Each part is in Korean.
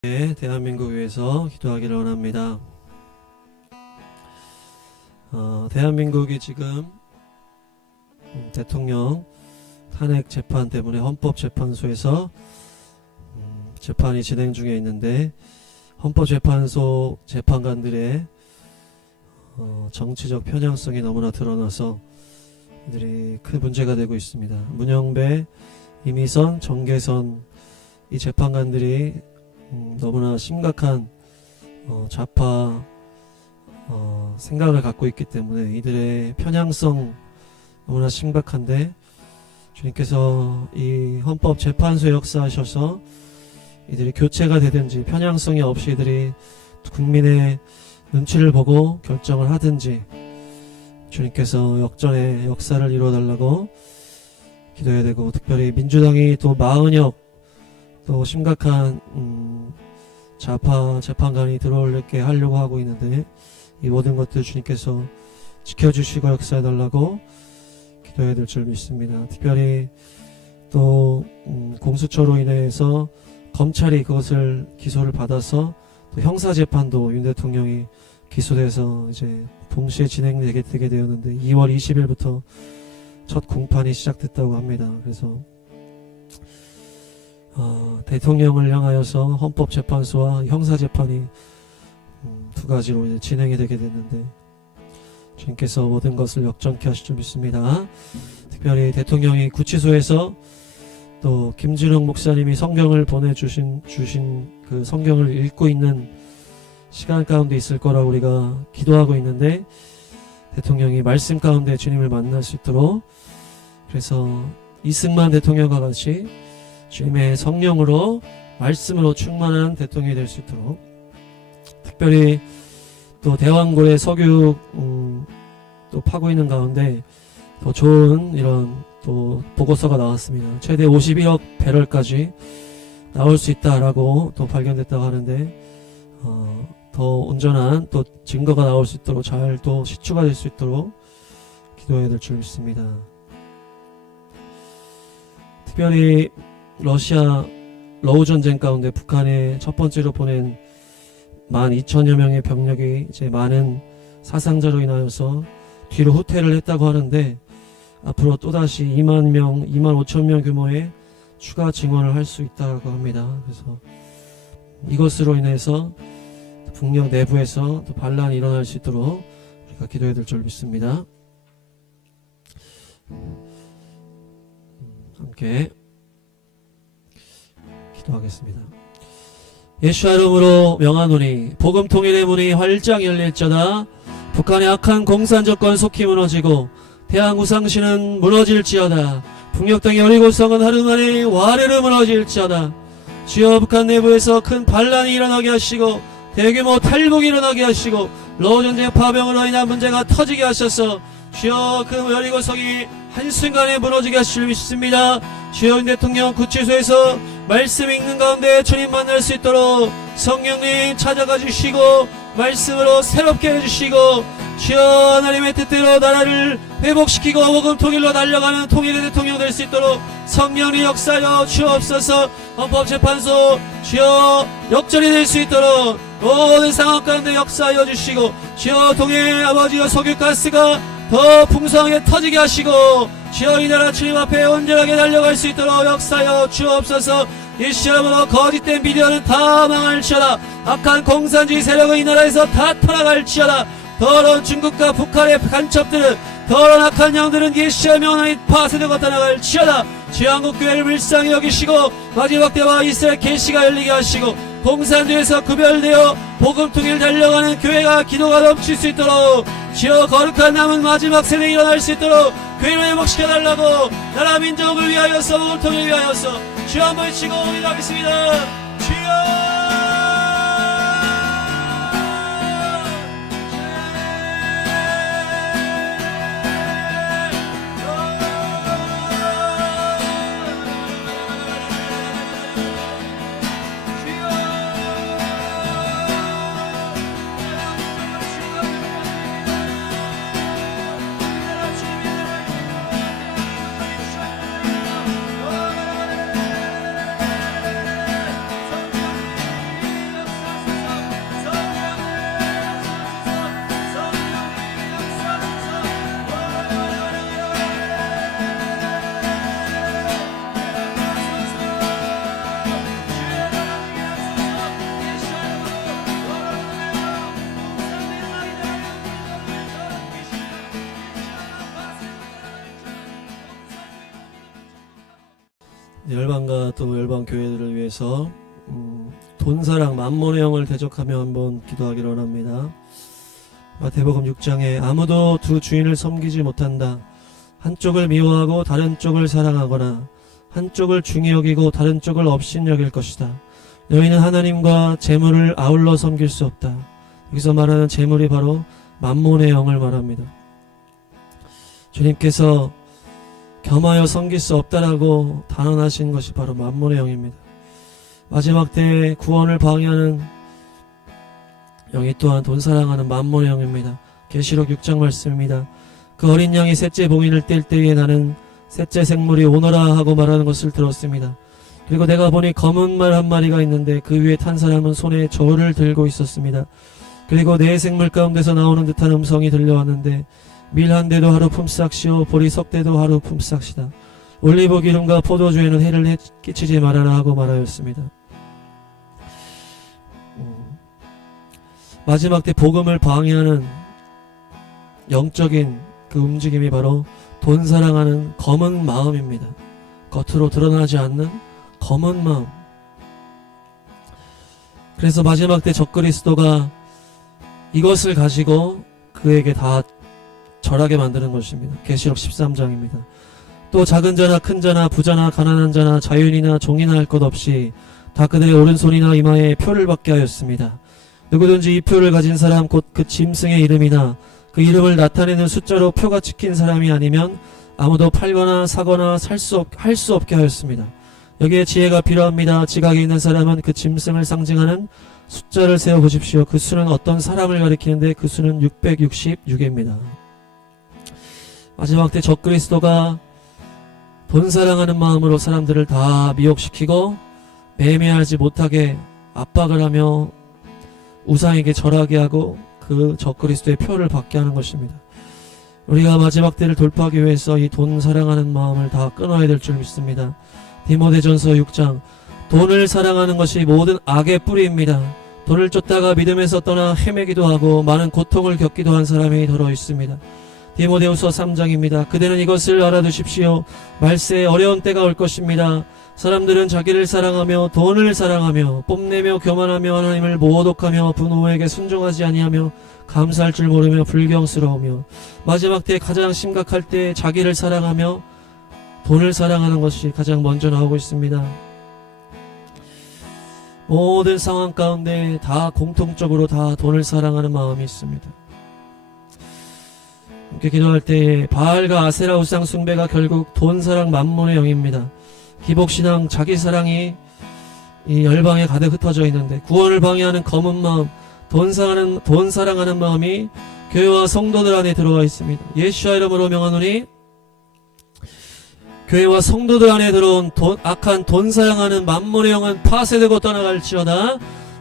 대한민국 위해서 기도하기를 원합니다. 대한민국이 지금 대통령 탄핵 재판 때문에 헌법재판소에서 재판이 진행 중에 있는데, 헌법재판소 재판관들의 정치적 편향성이 너무나 드러나서 이들이 큰 문제가 되고 있습니다. 문영배, 이미선, 정계선 이 재판관들이 너무나 심각한 좌파 생각을 갖고 있기 때문에 이들의 편향성 너무나 심각한데, 주님께서 이 헌법재판소에 역사하셔서 이들이 교체가 되든지 편향성이 없이 이들이 국민의 눈치를 보고 결정을 하든지 주님께서 역전의 역사를 이루어달라고 기도해야 되고, 특별히 민주당이 또 마은혁 또 심각한 좌파 재판관이 들어올게 하려고 하고 있는데, 이 모든 것들 주님께서 지켜주시고 역사해달라고 기도해야 될 줄 믿습니다. 특별히 또 공수처로 인해서 검찰이 그것을 기소를 받아서 또 형사재판도 윤 대통령이 기소돼서 이제 동시에 진행되게 되었는데, 2월 20일부터 첫 공판이 시작됐다고 합니다. 그래서 대통령을 향하여서 헌법재판소와 형사재판이 두 가지로 이제 진행이 되게 됐는데, 주님께서 모든 것을 역전케 하실 줄 믿습니다. 특별히 대통령이 구치소에서 또 김진욱 목사님이 성경을 보내주신 그 성경을 읽고 있는 시간 가운데 있을 거라고 우리가 기도하고 있는데, 대통령이 말씀 가운데 주님을 만날 수 있도록, 그래서 이승만 대통령과 같이 주님의 성령으로 말씀으로 충만한 대통령이 될 수 있도록, 특별히 또 대왕고래 석유 또 파고 있는 가운데 더 좋은 이런 또 보고서가 나왔습니다. 최대 51억 배럴까지 나올 수 있다라고 또 발견됐다고 하는데, 더 온전한 또 증거가 나올 수 있도록 잘 또 시추가 될 수 있도록 기도해야 될 줄 믿습니다. 특별히 러시아 러우 전쟁 가운데 북한에 첫 번째로 보낸 12,000여 명의 병력이 이제 많은 사상자로 인하여서 뒤로 후퇴를 했다고 하는데, 앞으로 또다시 2만 명, 2만 5천 명 규모의 추가 증원을 할 수 있다고 합니다. 그래서 이것으로 인해서 북녘 내부에서 또 반란이 일어날 수 있도록 우리가 기도해야 될 줄 믿습니다. 함께 기도하겠습니다. 예수와 이름으로 명하노니 복음 통일의 문이 활짝 열릴지어다. 북한의 악한 공산정권 속히 무너지고 태양 우상신은 무너질지어다. 북녘 땅의 여리고성은 하루만에 와르르 무너질지어다. 주여, 북한 내부에서 큰 반란이 일어나게 하시고 대규모 탈북이 일어나게 하시고 러우 전쟁 파병으로 인한 문제가 터지게 하셔서 주여, 그 여리고성이 한순간에 무너지게 하실 줄 믿습니다. 주여, 대통령 구치소에서 말씀 읽는 가운데 주님 만날 수 있도록 성령님 찾아가 주시고 말씀으로 새롭게 해주시고, 주여, 하나님의 뜻대로 나라를 회복시키고 복음 통일로 달려가는 통일의 대통령 될 수 있도록 성령의 역사여 주옵소서. 헌법재판소 주여, 역전이 될 수 있도록 모든 상황 가운데 역사하여 주시고, 주여, 동해 아버지여 석유가스가 더 풍성하게 터지게 하시고, 주여, 이 나라 주님 앞에 온전하게 달려갈 수 있도록 역사하여 주옵소서. 예수 이름으로 거짓된 미디어는 다 망할지어다. 악한 공산주의 세력은 이 나라에서 다 터나갈지어다. 더러운 중국과 북한의 간첩들은, 더러운 악한 영들은 예수의 명하나님 파쇄되고 떠나갈지어다. 주여, 한국교회를 불쌍히 여기시고 마지막 때와 이스라엘 계시가 열리게 하시고, 공산주의에서 구별되어 복음 통일 달려가는 교회가 기도가 넘칠 수 있도록, 주여, 거룩한 남은 마지막 세대에 일어날 수 있도록 교회를 회복시켜달라고, 나라 민족을 위하여서 복음 통일을 위하여서 주여 한번 치고 기도하겠습니다. 주여, 열방과 또 열방 교회들을 위해서 돈사랑 만몬의 영을 대적하며 한번 기도하기를 원합니다. 마태복음 6장에 아무도 두 주인을 섬기지 못한다. 한쪽을 미워하고 다른 쪽을 사랑하거나 한쪽을 중히 여기고 다른 쪽을 업신여길 것이다. 너희는 하나님과 재물을 아울러 섬길 수 없다. 여기서 말하는 재물이 바로 만몬의 영을 말합니다. 주님께서 겸하여 섬길 수 없다라고 단언하신 것이 바로 만몬의 영입니다. 마지막 때에 구원을 방해하는 영이 또한 돈 사랑하는 만몬의 영입니다. 계시록 6장 말씀입니다. 그 어린 양이 셋째 봉인을 뗄 때에 나는 셋째 생물이 오너라 하고 말하는 것을 들었습니다. 그리고 내가 보니 검은 말 한 마리가 있는데 그 위에 탄 사람은 손에 저울을 들고 있었습니다. 그리고 네 생물 가운데서 나오는 듯한 음성이 들려왔는데 밀 한 대도 하루 품삯이요 보리 석 대도 하루 품삯이다. 올리브 기름과 포도주에는 해를 끼치지 말아라 하고 말하였습니다. 마지막 때 복음을 방해하는 영적인 그 움직임이 바로 돈 사랑하는 검은 마음입니다. 겉으로 드러나지 않는 검은 마음. 그래서 마지막 때 적그리스도가 이것을 가지고 그에게 다 절하게 만드는 것입니다. 계시록 13장입니다. 또 작은 자나 큰 자나 부자나 가난한 자나 자유인이나 종이나 할 것 없이 다 그들의 오른손이나 이마에 표를 받게 하였습니다. 누구든지 이 표를 가진 사람 곧 그 짐승의 이름이나 그 이름을 나타내는 숫자로 표가 찍힌 사람이 아니면 아무도 팔거나 사거나 할 수 없게 하였습니다. 여기에 지혜가 필요합니다. 지각이 있는 사람은 그 짐승을 상징하는 숫자를 세어보십시오. 그 수는 어떤 사람을 가리키는데 그 수는 666입니다. 마지막 때 적그리스도가 돈 사랑하는 마음으로 사람들을 다 미혹시키고 매매하지 못하게 압박을 하며 우상에게 절하게 하고 그 적그리스도의 표를 받게 하는 것입니다. 우리가 마지막 때를 돌파하기 위해서 이 돈 사랑하는 마음을 다 끊어야 될 줄 믿습니다. 디모데전서 6장 돈을 사랑하는 것이 모든 악의 뿌리입니다. 돈을 쫓다가 믿음에서 떠나 헤매기도 하고 많은 고통을 겪기도 한 사람이 더러 있습니다. 디모데후서 3장입니다. 그대는 이것을 알아두십시오. 말세에 어려운 때가 올 것입니다. 사람들은 자기를 사랑하며 돈을 사랑하며 뽐내며 교만하며 하나님을 모독하며 부모에게 순종하지 아니하며 감사할 줄 모르며 불경스러우며 마지막 때 가장 심각할 때 자기를 사랑하며 돈을 사랑하는 것이 가장 먼저 나오고 있습니다. 모든 상황 가운데 다 공통적으로 다 돈을 사랑하는 마음이 있습니다. 이렇게 기도할 때에 바알과 아세라 우상 숭배가 결국 돈 사랑 만몬의 영입니다. 기복신앙 자기사랑이 이 열방에 가득 흩어져 있는데 구원을 방해하는 검은 마음 돈 사랑하는 마음이 교회와 성도들 안에 들어와 있습니다. 예수와 이름으로 명하노니 교회와 성도들 안에 들어온 악한 돈 사랑하는 만몬의 영은 파쇄되고 떠나갈지어다.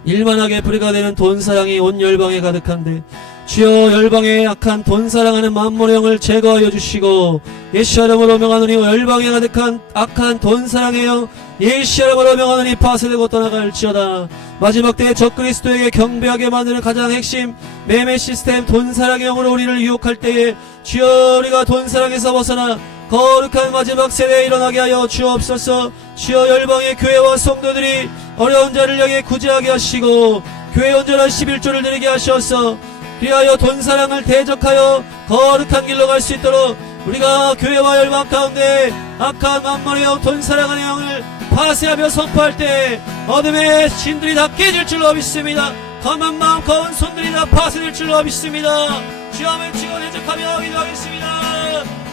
일만하게 불의가 되는 돈 사랑이 온 열방에 가득한데 주여 열방에 악한 돈 사랑하는 만몬의 영을 제거하여 주시고 예수 이름으로 명하노니 열방에 가득한 악한 돈 사랑의 영 예수 이름으로 명하노니 파쇄되고 떠나갈지어다. 마지막 때에 적그리스도에게 경배하게 만드는 가장 핵심 매매 시스템 돈 사랑의 영으로 우리를 유혹할 때에 주여 우리가 돈 사랑에서 벗어나 거룩한 마지막 세대에 일어나게 하여 주옵소서. 주여 열방의 교회와 성도들이 어려운 자를 향해 구제하게 하시고 교회 온전한 11조를 드리게 하셔서 그리하여 돈 사랑을 대적하여 거룩한 길로 갈 수 있도록 우리가 교회와 열방 가운데 악한 만몬의 영 돈 사랑하는 영을 파쇄하며 선포할 때 어둠의 신들이 다 깨질 줄로 믿습니다. 검은 마음 검은 손들이 다 파쇄될 줄로 믿습니다. 주여 아멘 치고 대적하며 기도하겠습니다.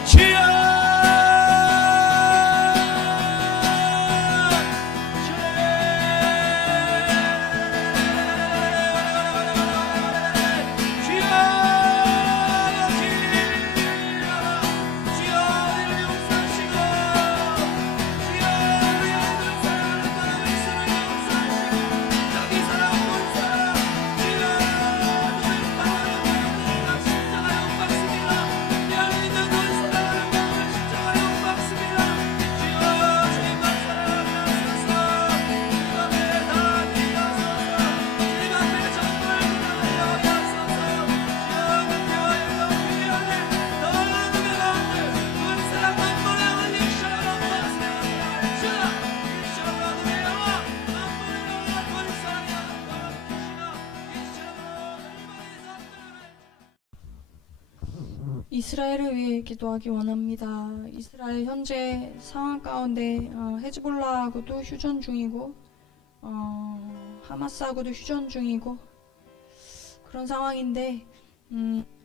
주여 이스라엘을 위해 기도하기 원합니다. 이스라엘 현재 상황 가운데 헤즈볼라하고도 휴전 중이고 하마스하고도 휴전 중이고 그런 상황인데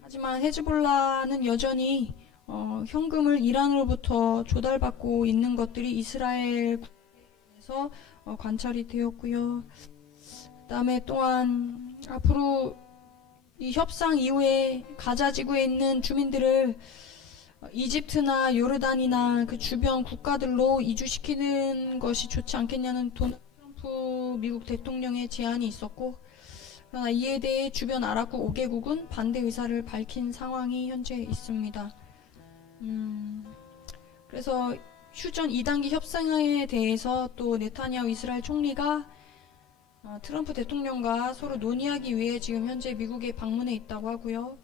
하지만 헤즈볼라는 여전히 현금을 이란으로부터 조달받고 있는 것들이 이스라엘에서 관찰이 되었고요. 그 다음에 또한 앞으로 이 협상 이후에 가자 지구에 있는 주민들을 이집트나 요르단이나 그 주변 국가들로 이주시키는 것이 좋지 않겠냐는 도널드 트럼프 미국 대통령의 제안이 있었고, 그러나 이에 대해 주변 아랍국 5개국은 반대 의사를 밝힌 상황이 현재 있습니다. 그래서 휴전 2단계 협상에 대해서 또 네타냐후 이스라엘 총리가 트럼프 대통령과 서로 논의하기 위해 지금 현재 미국에 방문해 있다고 하고요.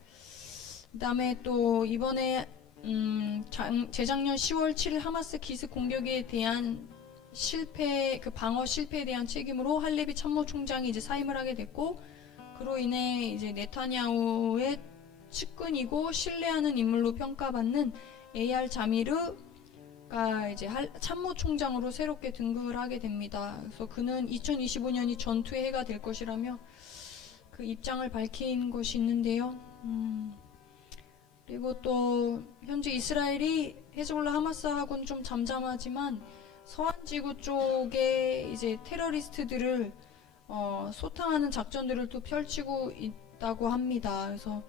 그 다음에 또 이번에 재작년 10월 7일 하마스 기습 공격에 대한 그 방어 실패에 대한 책임으로 할레비 참모총장이 이제 사임을 하게 됐고, 그로 인해 이제 네타냐후의 측근이고 신뢰하는 인물로 평가받는 AR 자미르가 이제 참모총장으로 새롭게 등극을 하게 됩니다. 그래서 그는 2025년이 전투의 해가 될 것이라며 그 입장을 밝힌 것이 있는데요. 그리고 또 현재 이스라엘이 헤즈볼라 하마스하고는 좀 잠잠하지만 서한 지구 쪽에 이제 테러리스트들을 소탕하는 작전들을 또 펼치고 있다고 합니다. 그래서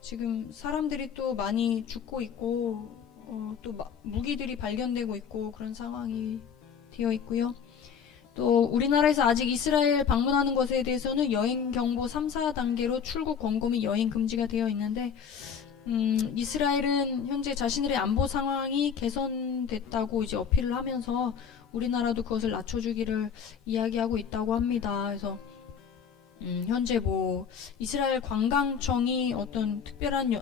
지금 사람들이 또 많이 죽고 있고 또 무기들이 발견되고 있고 그런 상황이 되어 있고요. 또 우리나라에서 아직 이스라엘 방문하는 것에 대해서는 여행 경보 3, 4단계로 출국 권고 및 여행 금지가 되어 있는데, 이스라엘은 현재 자신들의 안보 상황이 개선됐다고 이제 어필을 하면서 우리나라도 그것을 낮춰주기를 이야기하고 있다고 합니다. 그래서 현재 뭐 이스라엘 관광청이 어떤 특별한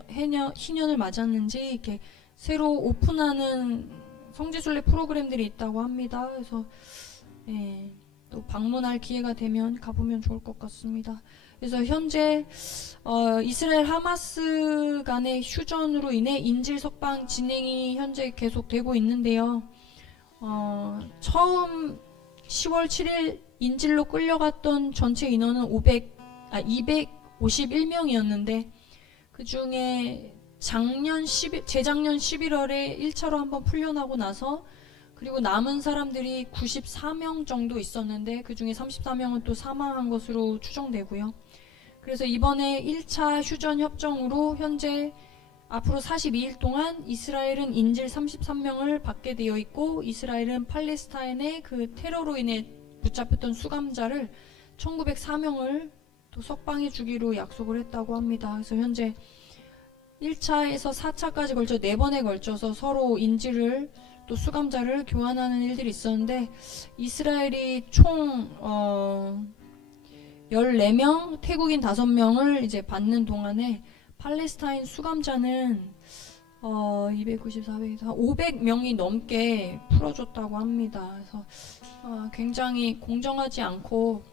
희년을 맞았는지 이렇게 새로 오픈하는 성지순례 프로그램들이 있다고 합니다. 그래서 또 방문할 기회가 되면 가보면 좋을 것 같습니다. 그래서 현재 이스라엘 하마스 간의 휴전으로 인해 인질 석방 진행이 현재 계속되고 있는데요. 처음 10월 7일 인질로 끌려갔던 전체 인원은 251명이었는데 그 중에 재작년 11월에 1차로 한번 풀려나고 나서 그리고 남은 사람들이 94명 정도 있었는데 그 중에 34명은 또 사망한 것으로 추정되고요. 그래서 이번에 1차 휴전 협정으로 현재 앞으로 42일 동안 이스라엘은 인질 33명을 받게 되어 있고, 이스라엘은 팔레스타인의 그 테러로 인해 붙잡혔던 수감자를 1904명을 또 석방해 주기로 약속을 했다고 합니다. 그래서 현재 1차에서 4차까지 걸쳐 4번에 걸쳐서 서로 인질을 또 수감자를 교환하는 일들이 있었는데, 이스라엘이 총 14명, 태국인 5명을 이제 받는 동안에 팔레스타인 수감자는 294, 500명이 넘게 풀어줬다고 합니다. 그래서 굉장히 공정하지 않고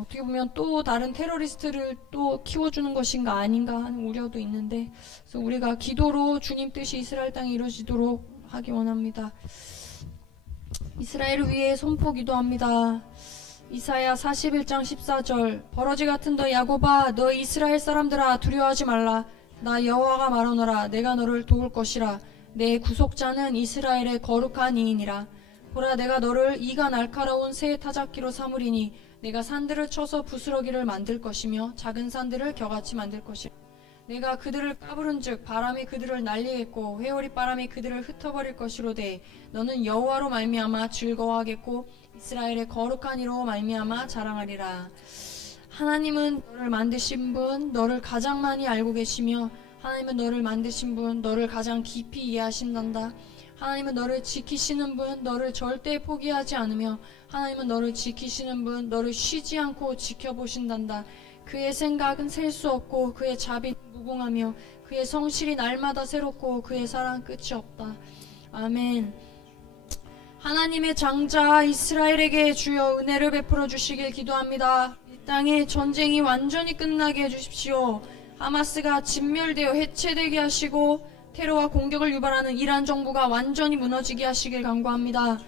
어떻게 보면 또 다른 테러리스트를 또 키워주는 것인가 아닌가 하는 우려도 있는데, 그래서 우리가 기도로 주님 뜻이 이스라엘 땅에 이루어지도록 하기 원합니다. 이스라엘을 위해 선포 기도합니다. 이사야 41장 14절 버러지 같은 너 야곱아, 너 이스라엘 사람들아 두려워하지 말라. 나 여호와가 말하노라. 내가 너를 도울 것이라. 내 구속자는 이스라엘의 거룩한 이인이라. 보라, 내가 너를 이가 날카로운 새 타작기로 삼으리니 내가 산들을 쳐서 부스러기를 만들 것이며 작은 산들을 겨같이 만들 것이라. 내가 그들을 까부른즉 바람이 그들을 날리겠고 회오리 바람이 그들을 흩어버릴 것이로되 너는 여호와로 말미암아 즐거워하겠고 이스라엘의 거룩한 이로 말미암아 자랑하리라. 하나님은 너를 만드신 분, 너를 가장 많이 알고 계시며 하나님은 너를 만드신 분, 너를 가장 깊이 이해하신단다. 하나님은 너를 지키시는 분, 너를 절대 포기하지 않으며 하나님은 너를 지키시는 분, 너를 쉬지 않고 지켜보신단다. 그의 생각은 셀 수 없고 그의 자비는 무궁하며 그의 성실이 날마다 새롭고 그의 사랑 끝이 없다. 아멘. 하나님의 장자 이스라엘에게 주여 은혜를 베풀어 주시길 기도합니다. 이 땅에 전쟁이 완전히 끝나게 해주십시오. 하마스가 진멸되어 해체되게 하시고 테러와 공격을 유발하는 이란 정부가 완전히 무너지게 하시길 간구합니다.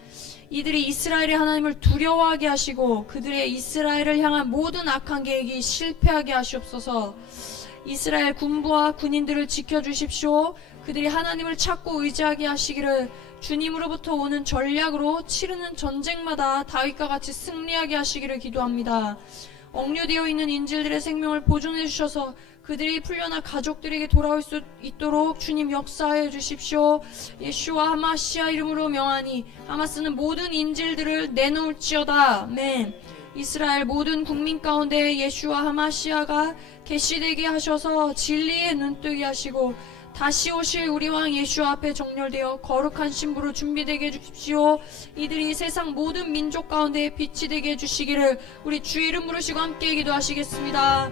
이들이 이스라엘의 하나님을 두려워하게 하시고 그들의 이스라엘을 향한 모든 악한 계획이 실패하게 하시옵소서. 이스라엘 군부와 군인들을 지켜주십시오. 그들이 하나님을 찾고 의지하게 하시기를 주님으로부터 오는 전략으로 치르는 전쟁마다 다윗과 같이 승리하게 하시기를 기도합니다. 억류되어 있는 인질들의 생명을 보존해 주셔서 그들이 풀려나 가족들에게 돌아올 수 있도록 주님 역사하여 주십시오. 예슈와 하마시아 이름으로 명하니 하마스는 모든 인질들을 내놓을지어다. 아멘. 이스라엘 모든 국민 가운데 예슈와 하마시아가 계시되게 하셔서 진리의 눈뜨게 하시고 다시 오실 우리 왕 예수 앞에 정렬되어 거룩한 신부로 준비되게 해주십시오. 이들이 세상 모든 민족 가운데 빛이 되게 해주시기를 우리 주 이름 부르시고 함께 기도하시겠습니다.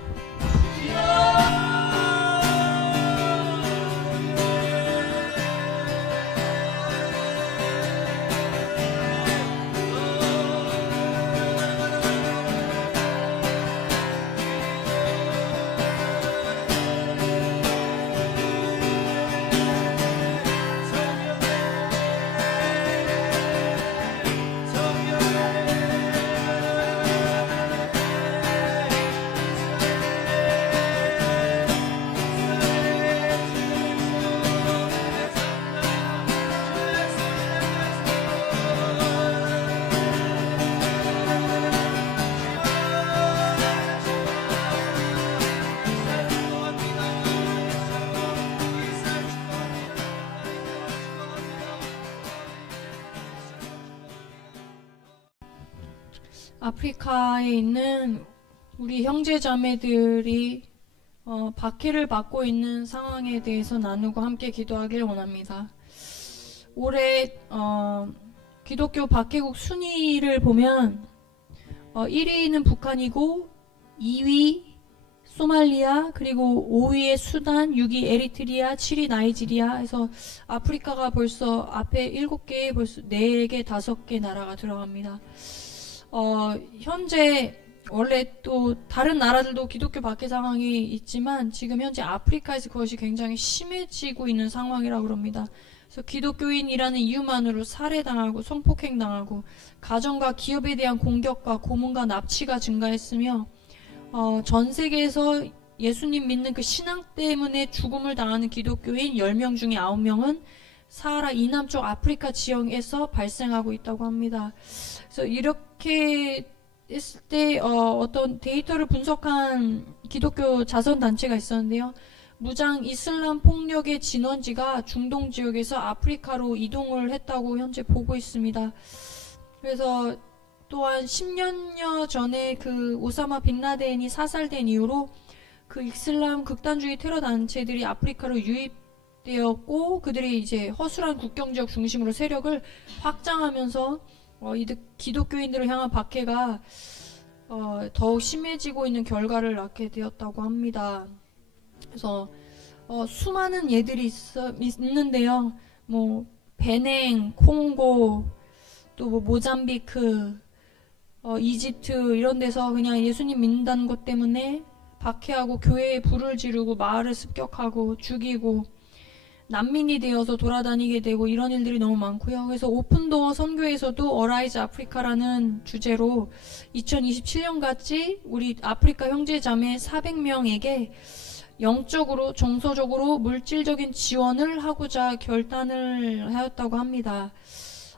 아프리카에 있는 우리 형제 자매들이 박해를 받고 있는 상황에 대해서 나누고 함께 기도하길 원합니다. 올해 기독교 박해국 순위를 보면 1위는 북한이고 2위 소말리아, 그리고 5위에 수단, 6위 에리트리아, 7위 나이지리아 해서 아프리카가 벌써 앞에 7개, 벌써 4개, 5개 나라가 들어갑니다. 현재 원래 또 다른 나라들도 기독교 박해 상황이 있지만 지금 현재 아프리카에서 그것이 굉장히 심해지고 있는 상황이라고 합니다. 그래서 기독교인이라는 이유만으로 살해당하고 성폭행당하고 가정과 기업에 대한 공격과 고문과 납치가 증가했으며 전 세계에서 예수님 믿는 그 신앙 때문에 죽음을 당하는 기독교인 10명 중에 9명은 사하라 이남쪽 아프리카 지역에서 발생하고 있다고 합니다. 그래서 이렇게 했을 때 어떤 데이터를 분석한 기독교 자선단체가 있었는데요. 무장 이슬람 폭력의 진원지가 중동 지역에서 아프리카로 이동을 했다고 현재 보고 있습니다. 그래서 또한 10년여 전에 그 오사마 빈라덴이 사살된 이후로 그 이슬람 극단주의 테러 단체들이 아프리카로 유입되었고 그들이 이제 허술한 국경지역 중심으로 세력을 확장하면서 기독교인들을 향한 박해가 더욱 심해지고 있는 결과를 낳게 되었다고 합니다. 그래서 수많은 예들이 있는데요. 뭐 베냉, 콩고, 또 뭐 모잠비크, 이집트 이런 데서 그냥 예수님 믿는다는 것 때문에 박해하고 교회에 불을 지르고 마을을 습격하고 죽이고 난민이 되어서 돌아다니게 되고 이런 일들이 너무 많고요. 그래서 오픈도어 선교에서도 어라이즈 아프리카라는 주제로 2027년까지 우리 아프리카 형제자매 400명에게 영적으로, 정서적으로, 물질적인 지원을 하고자 결단을 하였다고 합니다.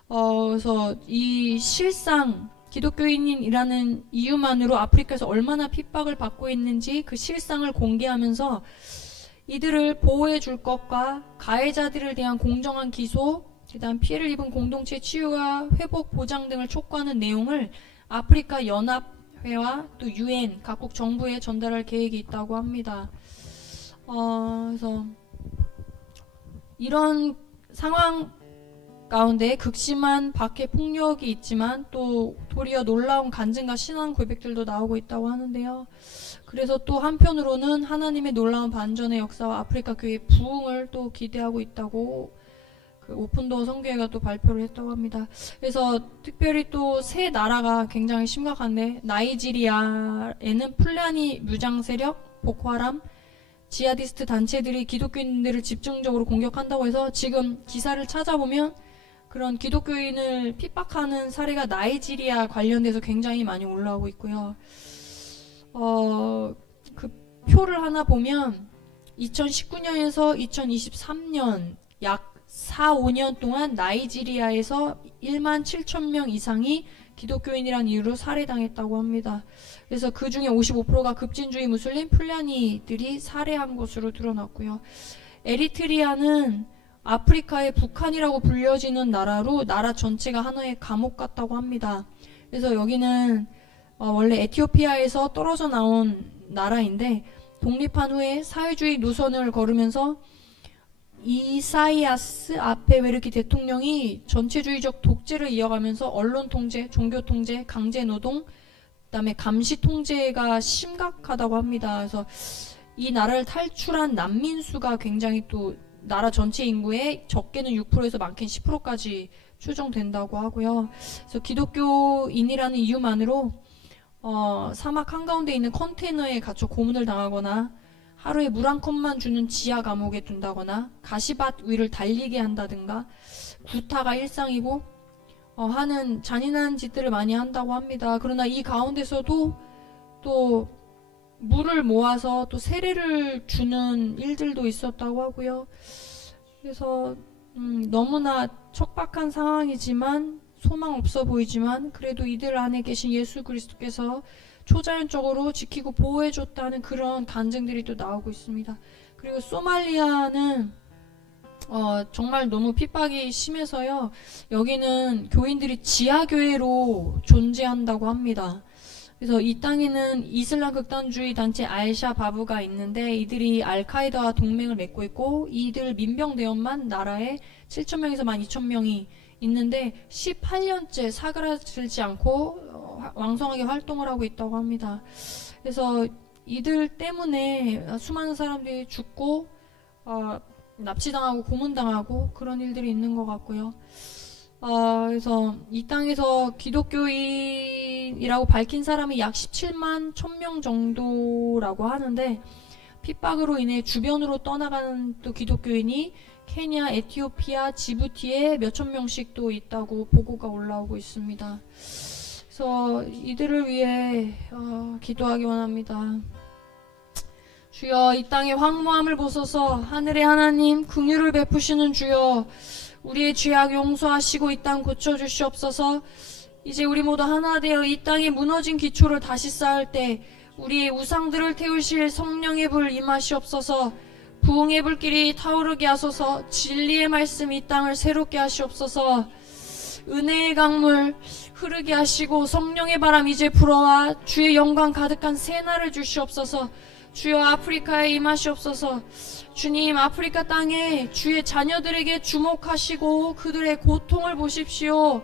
그래서 이 실상 기독교인이라는 이유만으로 아프리카에서 얼마나 핍박을 받고 있는지 그 실상을 공개하면서 이들을 보호해 줄 것과 가해자들에 대한 공정한 기소, 그다음 피해를 입은 공동체 치유와 회복 보장 등을 촉구하는 내용을 아프리카 연합회와 또 UN 각국 정부에 전달할 계획이 있다고 합니다. 그래서 이런 상황 가운데 극심한 박해 폭력이 있지만 또 도리어 놀라운 간증과 신앙 고백들도 나오고 있다고 하는데요. 그래서 또 한편으로는 하나님의 놀라운 반전의 역사와 아프리카 교회의 부흥을 또 기대하고 있다고 그 오픈도어 선교회가 또 발표를 했다고 합니다. 그래서 특별히 또 세 나라가 굉장히 심각한데 나이지리아에는 풀라니 무장 세력, 보코하람, 지하디스트 단체들이 기독교인들을 집중적으로 공격한다고 해서 지금 기사를 찾아보면 그런 기독교인을 핍박하는 사례가 나이지리아 관련돼서 굉장히 많이 올라오고 있고요. 그 표를 하나 보면 2019년에서 2023년 약 4, 5년 동안 나이지리아에서 1만 7천 명 이상이 기독교인이란 이유로 살해당했다고 합니다. 그래서 그 중에 55%가 급진주의 무슬림 풀라니들이 살해한 것으로 드러났고요. 에리트리아는 아프리카의 북한이라고 불려지는 나라로 나라 전체가 하나의 감옥 같다고 합니다. 그래서 여기는 원래 에티오피아에서 떨어져 나온 나라인데 독립한 후에 사회주의 노선을 걸으면서 이사이아스 아페베르키 대통령이 전체주의적 독재를 이어가면서 언론 통제, 종교 통제, 강제 노동, 그다음에 감시 통제가 심각하다고 합니다. 그래서 이 나라를 탈출한 난민 수가 굉장히 또 나라 전체 인구의 적게는 6%에서 많게는 10%까지 추정된다고 하고요. 그래서 기독교인이라는 이유만으로 사막 한가운데 있는 컨테이너에 갇혀 고문을 당하거나 하루에 물 한 컵만 주는 지하 감옥에 둔다거나 가시밭 위를 달리게 한다든가 구타가 일상이고 하는 잔인한 짓들을 많이 한다고 합니다. 그러나 이 가운데서도 또 물을 모아서 또 세례를 주는 일들도 있었다고 하고요. 그래서 너무나 척박한 상황이지만 소망 없어 보이지만 그래도 이들 안에 계신 예수 그리스도께서 초자연적으로 지키고 보호해줬다는 그런 간증들이 또 나오고 있습니다. 그리고 소말리아는 정말 너무 핍박이 심해서요. 여기는 교인들이 지하교회로 존재한다고 합니다. 그래서 이 땅에는 이슬람 극단주의 단체 알샤바브가 있는데 이들이 알카에다와 동맹을 맺고 있고 이들 민병대원만 나라에 7,000명에서 12,000명이 있는데 18년째 사그라들지 않고 왕성하게 활동을 하고 있다고 합니다. 그래서 이들 때문에 수많은 사람들이 죽고 납치당하고 고문당하고 그런 일들이 있는 것 같고요. 그래서 이 땅에서 기독교인이라고 밝힌 사람이 약 17만 1000명 정도라고 하는데 핍박으로 인해 주변으로 떠나가는 또 기독교인이 케냐, 에티오피아, 지부티에 몇천 명씩 또 있다고 보고가 올라오고 있습니다. 그래서 이들을 위해 기도하기 원합니다. 주여 이 땅의 황무함을 보소서. 하늘의 하나님 긍휼을 베푸시는 주여 우리의 죄악 용서하시고 이 땅 고쳐주시옵소서. 이제 우리 모두 하나 되어 이 땅의 무너진 기초를 다시 쌓을 때 우리의 우상들을 태우실 성령의 불 임하시옵소서. 부흥의 불길이 타오르게 하소서. 진리의 말씀 이 땅을 새롭게 하시옵소서. 은혜의 강물 흐르게 하시고 성령의 바람 이제 불어와 주의 영광 가득한 새날을 주시옵소서. 주여 아프리카에 임하시옵소서. 주님 아프리카 땅에 주의 자녀들에게 주목하시고 그들의 고통을 보십시오.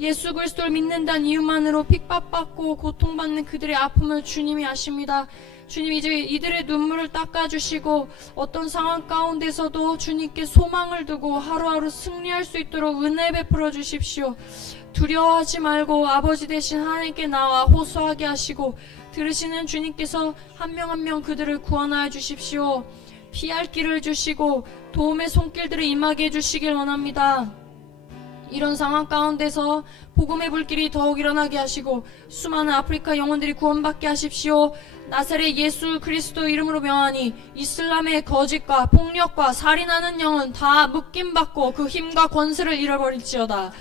예수 그리스도를 믿는다는 이유만으로 핍박받고 고통받는 그들의 아픔을 주님이 아십니다. 주님 이제 이들의 눈물을 닦아주시고 어떤 상황 가운데서도 주님께 소망을 두고 하루하루 승리할 수 있도록 은혜 베풀어 주십시오. 두려워하지 말고 아버지 되신 하나님께 나와 호소하게 하시고 들으시는 주님께서 한 명 한 명 그들을 구원하여 주십시오. 피할 길을 주시고 도움의 손길들을 임하게 해주시길 원합니다. 이런 상황 가운데서 복음의 불길이 더욱 일어나게 하시고 수많은 아프리카 영혼들이 구원받게 하십시오. 나사렛 예수 그리스도 이름으로 명하니 이슬람의 거짓과 폭력과 살인하는 영은 다 묶임받고 그 힘과 권세를 잃어버릴지어다.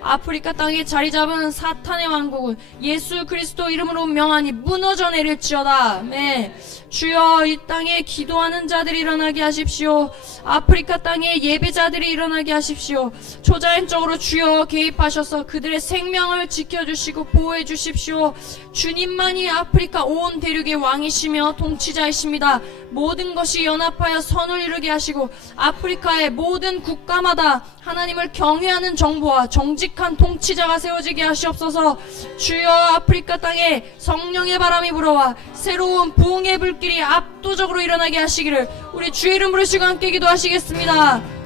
아프리카 땅에 자리 잡은 사탄의 왕국은 예수 그리스도 이름으로 명하니 무너져 내릴지어다. 네. 주여 이 땅에 기도하는 자들이 일어나게 하십시오. 아프리카 땅에 예배자들이 일어나게 하십시오. 초자연적으로 주여 개입하셔서 그들의 생명을 지켜주시고 보호해 주십시오. 주님만이 아프리카 온 대륙의 왕이시며 통치자이십니다. 모든 것이 연합하여 선을 이루게 하시고 아프리카의 모든 국가마다 하나님을 경외하는 정부와 정직한 통치자가 세워지게 하시옵소서. 주여 아프리카 땅에 성령의 바람이 불어와 새로운 부흥의 불길이 압도적으로 일어나게 하시기를 우리 주의 이름 부르시고 함께 기도하시겠습니다.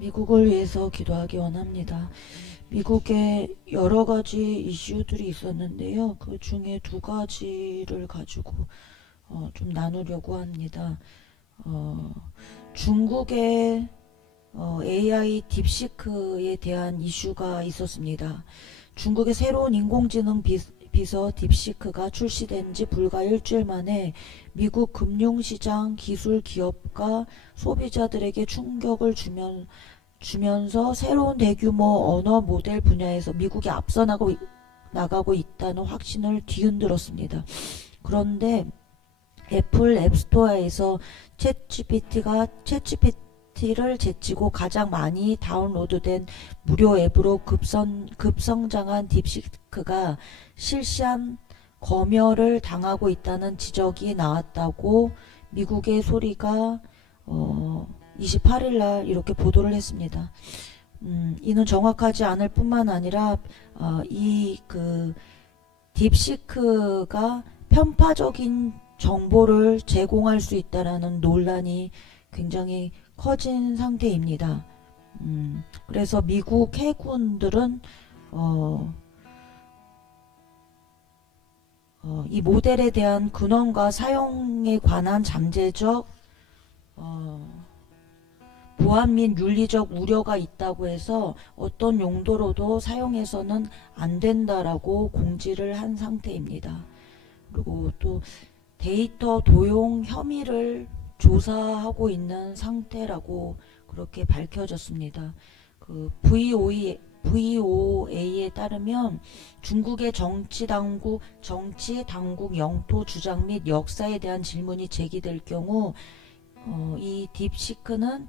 미국을 위해서 기도하기 원합니다. 미국에 여러 가지 이슈들이 있었는데요. 그 중에 두 가지를 가지고 좀 나누려고 합니다. 중국의 AI 딥시크에 대한 이슈가 있었습니다. 중국의 새로운 인공지능 비서 딥시크가 출시된 지 불과 일주일 만에 미국 금융시장, 기술 기업과 소비자들에게 충격을 주면서 새로운 대규모 언어 모델 분야에서 미국이 앞서 나가고 있다는 확신을 뒤흔들었습니다. 그런데 애플 앱스토어에서 챗GPT를 제치고 가장 많이 다운로드된 무료 앱으로 급성장한 딥시크가 실시한 검열을 당하고 있다는 지적이 나왔다고 미국의 소리가 28일 날 이렇게 보도를 했습니다. 이는 정확하지 않을 뿐만 아니라 딥시크가 편파적인 정보를 제공할 수 있다라는 논란이 굉장히 커진 상태입니다. 그래서 미국 해군들은 이 모델에 대한 근원과 사용에 관한 잠재적 보안 및 윤리적 우려가 있다고 해서 어떤 용도로도 사용해서는 안 된다라고 공지를 한 상태입니다. 그리고 또 데이터 도용 혐의를 조사하고 있는 상태라고 그렇게 밝혀졌습니다. 그 VOA에 따르면 중국의 정치 당국 영토 주장 및 역사에 대한 질문이 제기될 경우 이 딥시크는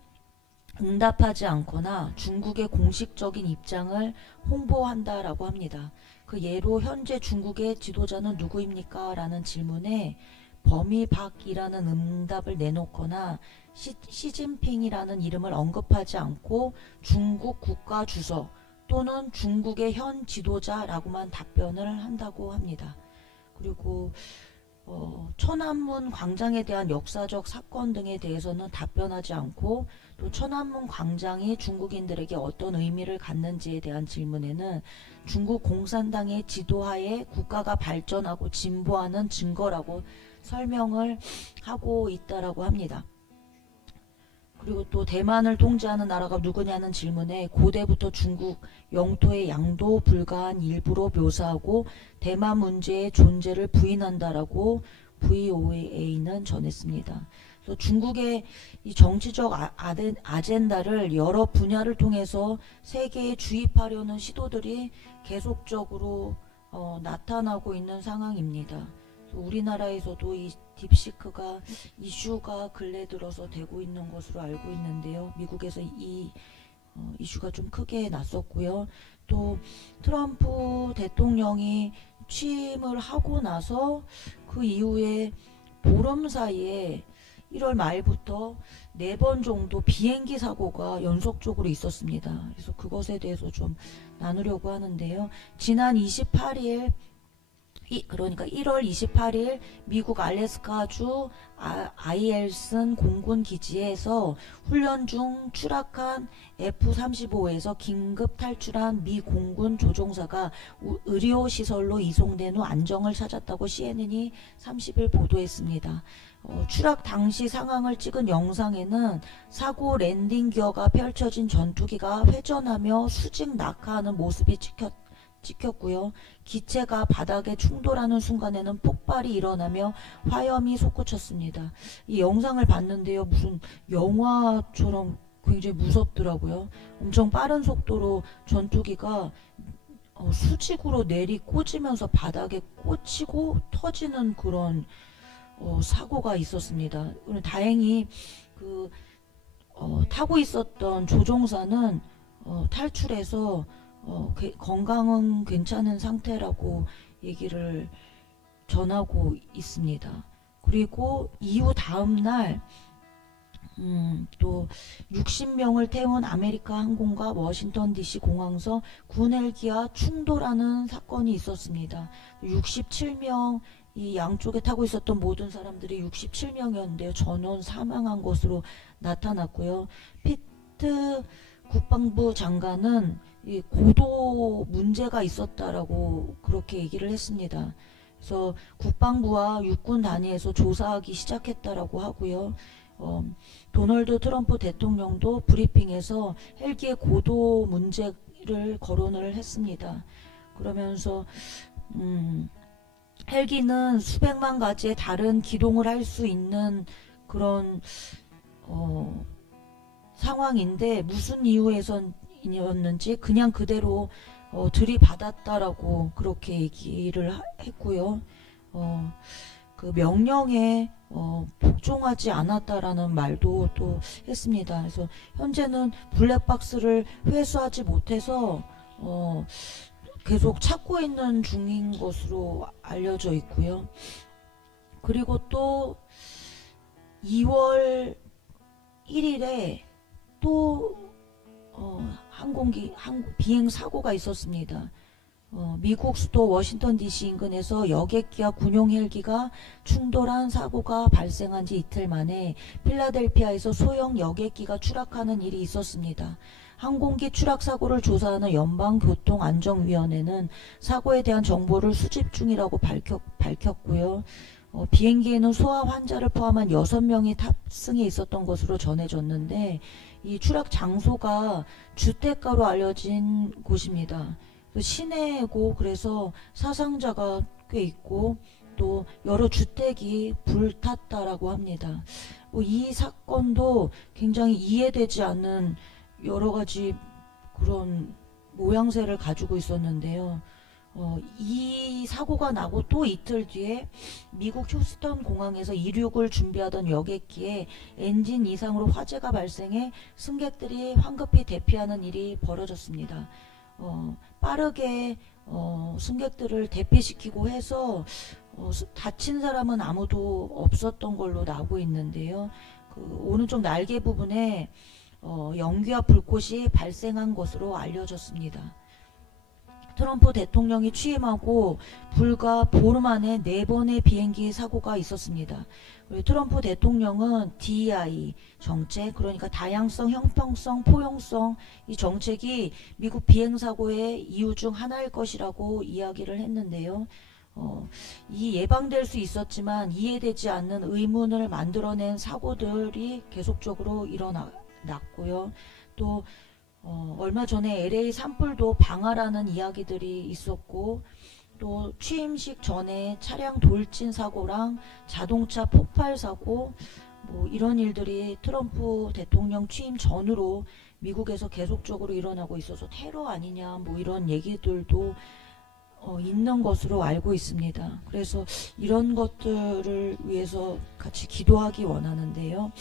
응답하지 않거나 중국의 공식적인 입장을 홍보한다라고 합니다. 그 예로 현재 중국의 지도자는 누구입니까? 라는 질문에 범위박이라는 응답을 내놓거나 시진핑이라는 이름을 언급하지 않고 중국 국가 주석 또는 중국의 현 지도자라고만 답변을 한다고 합니다. 그리고 천안문 광장에 대한 역사적 사건 등에 대해서는 답변하지 않고 또 천안문 광장이 중국인들에게 어떤 의미를 갖는지에 대한 질문에는 중국 공산당의 지도하에 국가가 발전하고 진보하는 증거라고 설명을 하고 있다라고 합니다. 그리고 또 대만을 통제하는 나라가 누구냐는 질문에 고대부터 중국 영토의 양도 불가한 일부로 묘사하고 대만 문제의 존재를 부인한다라고 VOA는 전했습니다. 그래서 중국의 이 정치적 아젠다를 여러 분야를 통해서 세계에 주입하려는 시도들이 계속적으로 나타나고 있는 상황입니다. 우리나라에서도 이 딥시크가 이슈가 근래 들어서 되고 있는 것으로 알고 있는데요. 미국에서 이 이슈가 좀 크게 났었고요. 또 트럼프 대통령이 취임을 하고 나서 그 이후에 보름 사이에 1월 말부터 4번 정도 비행기 사고가 연속적으로 있었습니다. 그래서 그것에 대해서 좀 나누려고 하는데요. 지난 28일 그러니까 1월 28일 미국 알래스카주 아이엘슨 공군 기지에서 훈련 중 추락한 F-35에서 긴급 탈출한 미 공군 조종사가 의료시설로 이송된 후 안정을 찾았다고 CNN이 30일 보도했습니다. 추락 당시 상황을 찍은 영상에는 사고 랜딩 기어가 펼쳐진 전투기가 회전하며 수직 낙하하는 모습이 찍혔고요. 기체가 바닥에 충돌하는 순간에는 폭발이 일어나며 화염이 솟구쳤습니다. 이 영상을 봤는데요. 무슨 영화처럼 굉장히 무섭더라고요. 엄청 빠른 속도로 전투기가 수직으로 내리꽂으면서 바닥에 꽂히고 터지는 그런 사고가 있었습니다. 다행히 타고 있었던 조종사는 탈출해서 건강은 괜찮은 상태라고 얘기를 전하고 있습니다. 그리고 이후 다음날 또 60명을 태운 아메리카 항공과 워싱턴 DC 공항서 군 헬기와 충돌하는 사건이 있었습니다. 67명 이 양쪽에 타고 있었던 모든 사람들이 67명이었는데요. 전원 사망한 것으로 나타났고요. 피트 국방부 장관은 이 고도 문제가 있었다라고 그렇게 얘기를 했습니다. 그래서 국방부와 육군 단위에서 조사하기 시작했다라고 하고요. 도널드 트럼프 대통령도 브리핑에서 헬기의 고도 문제를 거론을 했습니다. 그러면서 헬기는 수백만 가지의 다른 기동을 할 수 있는 그런 상황인데 무슨 이유에서였는지 그냥 그대로 들이받았다라고 그렇게 얘기를 했고요. 그 명령에 복종하지 않았다라는 말도 또 했습니다. 그래서 현재는 블랙박스를 회수하지 못해서 계속 찾고 있는 중인 것으로 알려져 있고요. 그리고 또 2월 1일에 또 비행 사고가 있었습니다. 미국 수도 워싱턴 DC 인근에서 여객기와 군용 헬기가 충돌한 사고가 발생한 지 이틀 만에 필라델피아에서 소형 여객기가 추락하는 일이 있었습니다. 항공기 추락 사고를 조사하는 연방교통안전위원회는 사고에 대한 정보를 수집 중이라고 밝혔고요. 비행기에는 소아 환자를 포함한 6명이 탑승해 있었던 것으로 전해졌는데 이 추락 장소가 주택가로 알려진 곳입니다. 시내고 그래서 사상자가 꽤 있고 또 여러 주택이 불탔다라고 합니다. 이 사건도 굉장히 이해되지 않는 여러 가지 그런 모양새를 가지고 있었는데요. 이 사고가 나고 또 이틀 뒤에 미국 휴스턴 공항에서 이륙을 준비하던 여객기에 엔진 이상으로 화재가 발생해 승객들이 황급히 대피하는 일이 벌어졌습니다. 빠르게 승객들을 대피시키고 해서 다친 사람은 아무도 없었던 걸로 나오고 있는데요. 그 오른쪽 날개 부분에 연기와 불꽃이 발생한 것으로 알려졌습니다. 트럼프 대통령이 취임하고 불과 보름 안에 4번의 비행기 사고가 있었습니다. 트럼프 대통령은 DEI 정책, 그러니까 다양성, 형평성, 포용성 이 정책이 미국 비행사고의 이유 중 하나일 것이라고 이야기를 했는데요. 이 예방될 수 있었지만 이해되지 않는 의문을 만들어낸 사고들이 계속적으로 일어났고요. 또 얼마 전에 LA 산불도 방화라는 이야기들이 있었고 또 취임식 전에 차량 돌진 사고랑 자동차 폭발 사고 뭐 이런 일들이 트럼프 대통령 취임 전으로 미국에서 계속적으로 일어나고 있어서 테러 아니냐 뭐 이런 얘기들도 있는 것으로 알고 있습니다. 그래서 이런 것들을 위해서 같이 기도하기 원하는데요.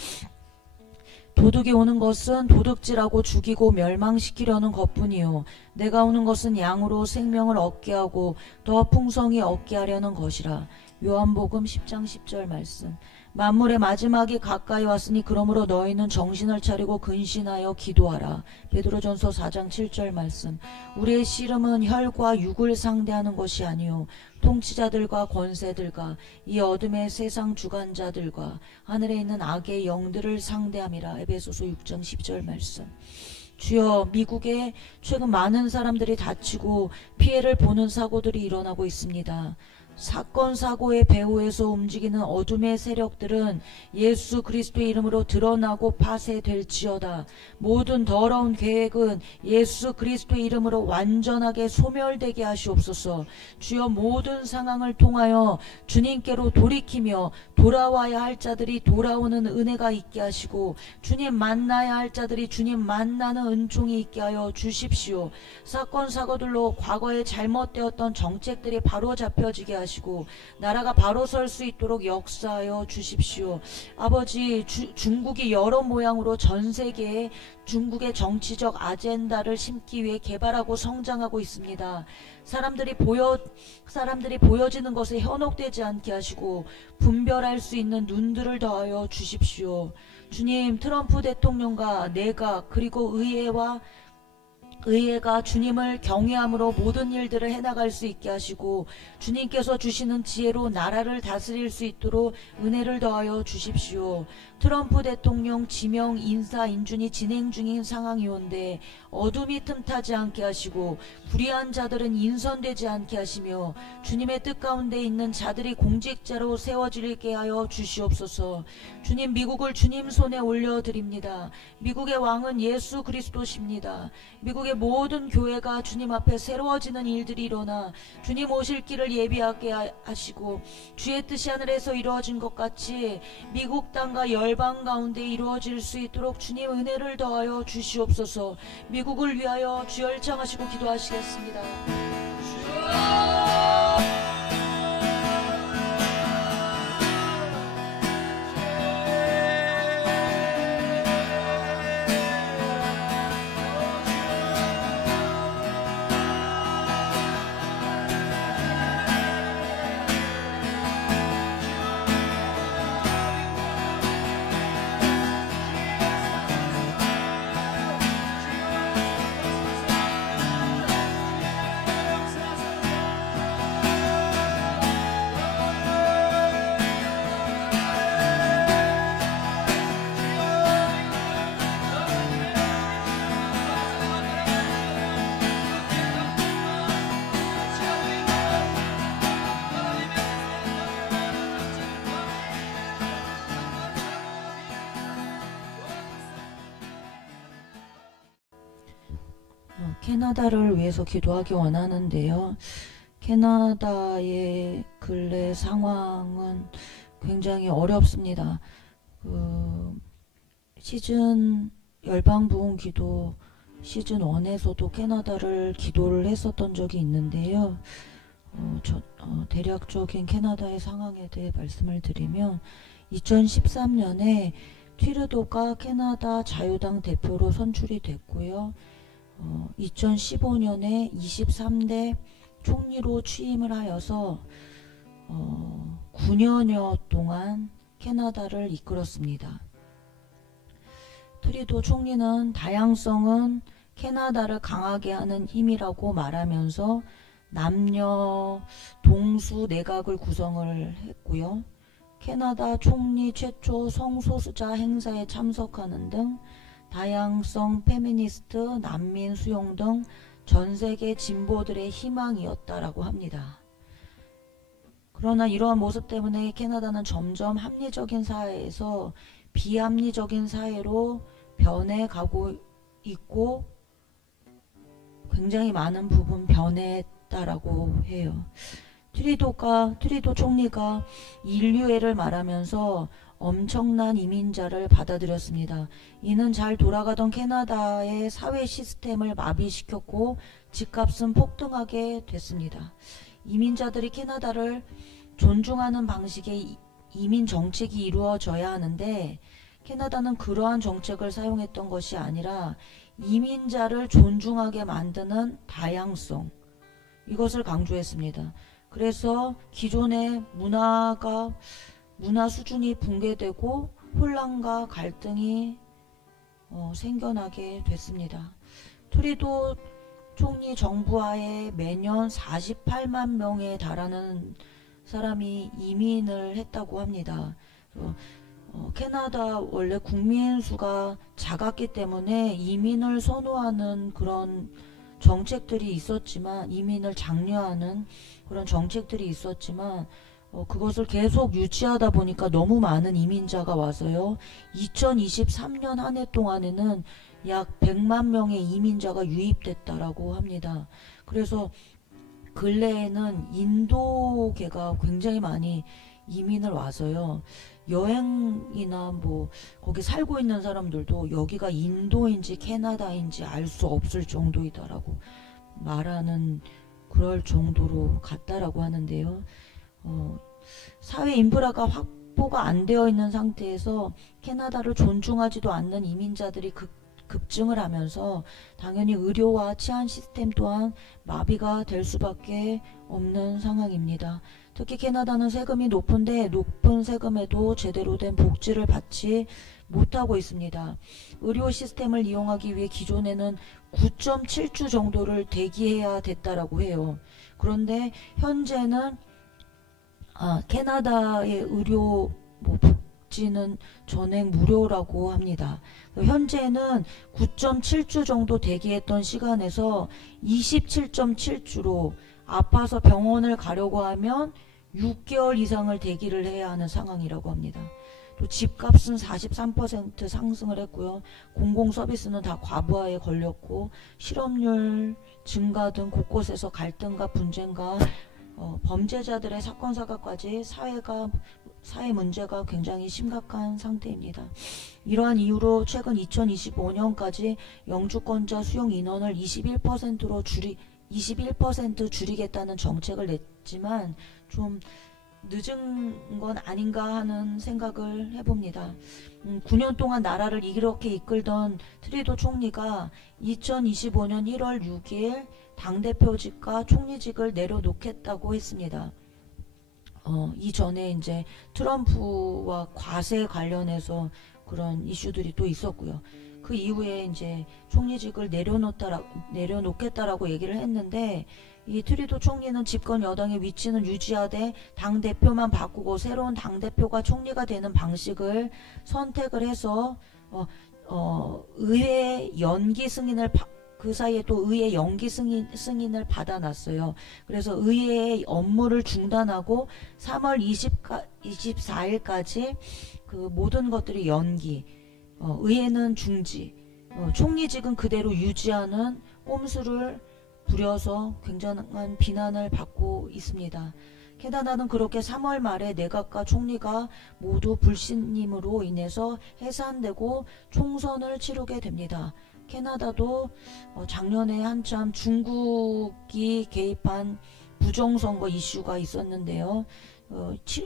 도둑이 오는 것은 도둑질하고 죽이고 멸망시키려는 것뿐이요 내가 오는 것은 양으로 생명을 얻게 하고 더 풍성히 얻게 하려는 것이라. 요한복음 10장 10절 말씀. 만물의 마지막이 가까이 왔으니 그러므로 너희는 정신을 차리고 근신하여 기도하라. 베드로전서 4장 7절 말씀. 우리의 씨름은 혈과 육을 상대하는 것이 아니요 통치자들과 권세들과 이 어둠의 세상 주관자들과 하늘에 있는 악의 영들을 상대함이라. 에베소서 6장 10절 말씀. 주여, 미국에 최근 많은 사람들이 다치고 피해를 보는 사고들이 일어나고 있습니다. 사건 사고의 배후에서 움직이는 어둠의 세력들은 예수 그리스도의 이름으로 드러나고 파쇄될지어다. 모든 더러운 계획은 예수 그리스도의 이름으로 완전하게 소멸되게 하시옵소서. 주여, 모든 상황을 통하여 주님께로 돌이키며 돌아와야 할 자들이 돌아오는 은혜가 있게 하시고 주님 만나야 할 자들이 주님 만나는 은총이 있게 하여 주십시오. 사건 사고들로 과거에 잘못되었던 정책들이 바로 잡혀지게 하시고 나라가 바로 설 수 있도록 역사하여 주십시오. 아버지, 중국이 여러 모양으로 전 세계에 중국의 정치적 아젠다를 심기 위해 개발하고 성장하고 있습니다. 사람들이 보여지는 것에 현혹되지 않게 하시고 분별할 수 있는 눈들을 더하여 주십시오. 주님, 트럼프 대통령과 내각 그리고 의회와 의회가 주님을 경외함으로 모든 일들을 해나갈 수 있게 하시고 주님께서 주시는 지혜로 나라를 다스릴 수 있도록 은혜를 더하여 주십시오. 트럼프 대통령 지명 인사 인준이 진행 중인 상황이온데 어둠이 틈타지 않게 하시고 불의한 자들은 인선되지 않게 하시며 주님의 뜻 가운데 있는 자들이 공직자로 세워지게 하여 주시옵소서. 주님, 미국을 주님 손에 올려드립니다. 미국의 왕은 예수 그리스도십니다. 미국의 모든 교회가 주님 앞에 새로워지는 일들이 일어나 주님 오실 길을 예비하게 하시고 주의 뜻이 하늘에서 이루어진 것 같이 미국 땅과 열방 가운데 이루어질 수 있도록 주님 은혜를 더하여 주시옵소서. 미국을 위하여 주 열창하시고 기도하시겠습니다. 캐나다를 위해서 기도하기 원하는데요. 캐나다의 근래 상황은 굉장히 어렵습니다. 시즌 열방부흥 기도 시즌 1에서도 캐나다를 기도를 했었던 적이 있는데요. 대략적인 캐나다의 상황에 대해 말씀을 드리면 2013년에 트루도가 캐나다 자유당 대표로 선출이 됐고요. 2015년에 23대 총리로 취임을 하여서 9년여 동안 캐나다를 이끌었습니다. 트루도 총리는 다양성은 캐나다를 강하게 하는 힘이라고 말하면서 남녀 동수 내각을 구성을 했고요. 캐나다 총리 최초 성소수자 행사에 참석하는 등 다양성, 페미니스트, 난민 수용 등 전세계 진보들의 희망이었다라고 합니다. 그러나 이러한 모습 때문에 캐나다는 점점 합리적인 사회에서 비합리적인 사회로 변해가고 있고 굉장히 많은 부분 변했다라고 해요. 트루도 총리가 인류애를 말하면서 엄청난 이민자를 받아들였습니다. 이는 잘 돌아가던 캐나다의 사회 시스템을 마비시켰고 집값은 폭등하게 됐습니다. 이민자들이 캐나다를 존중하는 방식의 이민 정책이 이루어져야 하는데 캐나다는 그러한 정책을 사용했던 것이 아니라 이민자를 존중하게 만드는 다양성, 이것을 강조했습니다. 그래서 기존의 문화 수준이 붕괴되고 혼란과 갈등이 생겨나게 됐습니다. 트루도 총리 정부하에 매년 48만 명에 달하는 사람이 이민을 했다고 합니다. 캐나다 원래 국민 수가 작았기 때문에 이민을 선호하는 그런 정책들이 있었지만, 이민을 장려하는 그런 정책들이 있었지만 그것을 계속 유지하다 보니까 너무 많은 이민자가 와서요. 2023년 한 해 동안에는 약 100만 명의 이민자가 유입됐다라고 합니다. 그래서 근래에는 인도계가 굉장히 많이 이민을 와서요. 여행이나 거기 살고 있는 사람들도 여기가 인도인지 캐나다인지 알 수 없을 정도이다라고 말하는, 그럴 정도로 갔다라고 하는데요. 사회 인프라가 확보가 안 되어 있는 상태에서 캐나다를 존중하지도 않는 이민자들이 급증을 하면서 당연히 의료와 치안 시스템 또한 마비가 될 수밖에 없는 상황입니다. 특히 캐나다는 세금이 높은데 높은 세금에도 제대로 된 복지를 받지 못하고 있습니다. 의료 시스템을 이용하기 위해 기존에는 9.7주 정도를 대기해야 됐다라고 해요. 그런데 현재는 캐나다의 의료 복지는 전액 무료라고 합니다. 현재는 9.7주 정도 대기했던 시간에서 27.7주로 아파서 병원을 가려고 하면 6개월 이상을 대기를 해야 하는 상황이라고 합니다. 또 집값은 43% 상승을 했고요. 공공 서비스는 다 과부하에 걸렸고 실업률 증가 등 곳곳에서 갈등과 분쟁과 범죄자들의 사건 사고까지 사회 문제가 굉장히 심각한 상태입니다. 이러한 이유로 최근 2025년까지 영주권자 수용 인원을 21% 줄이겠다는 정책을 냈지만 좀 늦은 건 아닌가 하는 생각을 해봅니다. 9년 동안 나라를 이렇게 이끌던 트리도 총리가 2025년 1월 6일 당대표직과 총리직을 내려놓겠다고 했습니다. 이전에 이제 트럼프와 과세 관련해서 그런 이슈들이 또 있었고요. 그 이후에 이제 총리직을 내려놓겠다라고 얘기를 했는데 이 트리도 총리는 집권 여당의 위치는 유지하되 당대표만 바꾸고 새로운 당대표가 총리가 되는 방식을 선택을 해서 의회 연기 승인을 그 사이에 또 의회 연기 승인을 받아놨어요. 그래서 의회의 업무를 중단하고 3월 24일까지 그 모든 것들이 연기, 의회는 중지, 총리직은 그대로 유지하는 꼼수를 부려서 굉장한 비난을 받고 있습니다. 캐나다는 그렇게 3월 말에 내각과 총리가 모두 불신임으로 인해서 해산되고 총선을 치르게 됩니다. 캐나다도 작년에 한참 중국이 개입한 부정선거 이슈가 있었는데요.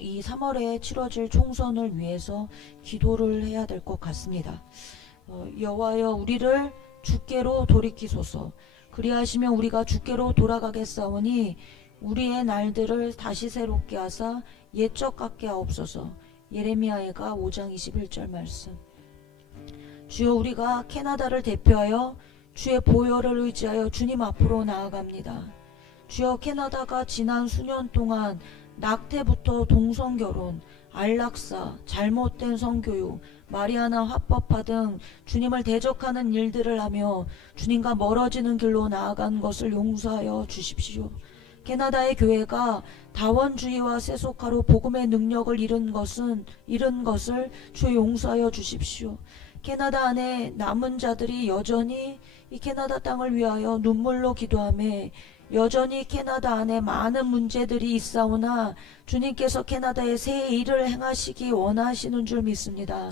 이 3월에 치러질 총선을 위해서 기도를 해야 될 것 같습니다. 여호와여 우리를 주께로 돌이키소서. 그리하시면 우리가 주께로 돌아가겠사오니 우리의 날들을 다시 새롭게 하사 옛적 같게 하옵소서. 예레미야가 5장 21절 말씀. 주여 우리가 캐나다를 대표하여 주의 보혈을 의지하여 주님 앞으로 나아갑니다. 주여 캐나다가 지난 수년 동안 낙태부터 동성결혼, 안락사, 잘못된 성교육, 마리아나 화법화 등 주님을 대적하는 일들을 하며 주님과 멀어지는 길로 나아간 것을 용서하여 주십시오. 캐나다의 교회가 다원주의와 세속화로 복음의 능력을 잃은 것을 주여 용서하여 주십시오. 캐나다 안에 남은 자들이 여전히 이 캐나다 땅을 위하여 눈물로 기도하며 여전히 캐나다 안에 많은 문제들이 있사오나 주님께서 캐나다에 새 일을 행하시기 원하시는 줄 믿습니다.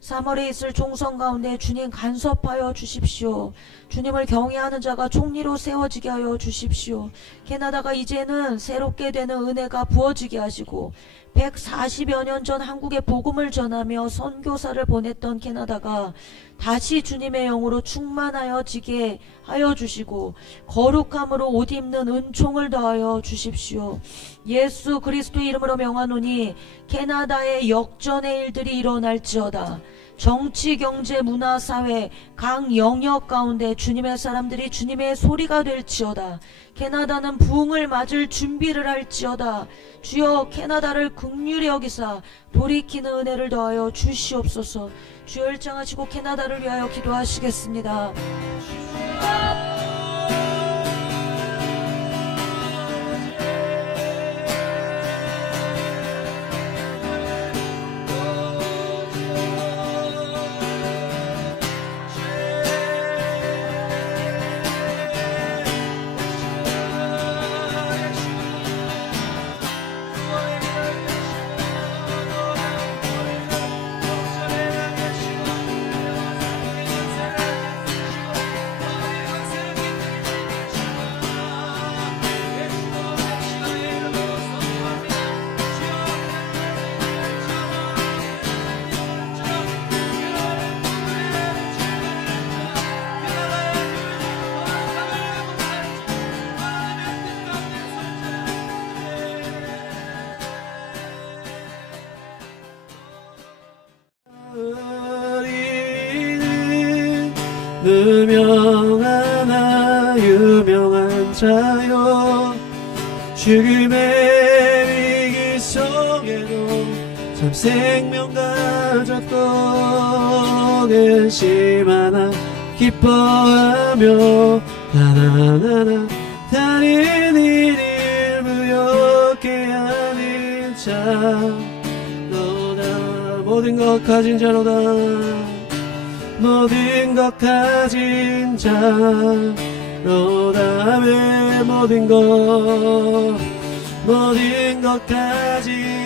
3월에 있을 총선 가운데 주님 간섭하여 주십시오. 주님을 경외하는 자가 총리로 세워지게 하여 주십시오. 캐나다가 이제는 새롭게 되는 은혜가 부어지게 하시고 140여 년 전 한국에 복음을 전하며 선교사를 보냈던 캐나다가 다시 주님의 영으로 충만하여지게 하여 주시고 거룩함으로 옷 입는 은총을 더하여 주십시오. 예수 그리스도의 이름으로 명하노니 캐나다의 역전의 일들이 일어날지어다. 정치, 경제, 문화, 사회 각 영역 가운데 주님의 사람들이 주님의 소리가 될지어다. 캐나다는 부흥을 맞을 준비를 할지어다. 주여 캐나다를 긍휼히 여기사 돌이키는 은혜를 더하여 주시옵소서. 주여 일장하시고 캐나다를 위하여 기도하시겠습니다. 음영하나 유명한 자여 죽음의 위기 속에도 참 생명 가졌고 근심하나 기뻐하며 하나하나 다른 일을 무역해 하는 자 너다 모든 것 가진 자로다 모든 것 가진 자 너다의 모든 것 가진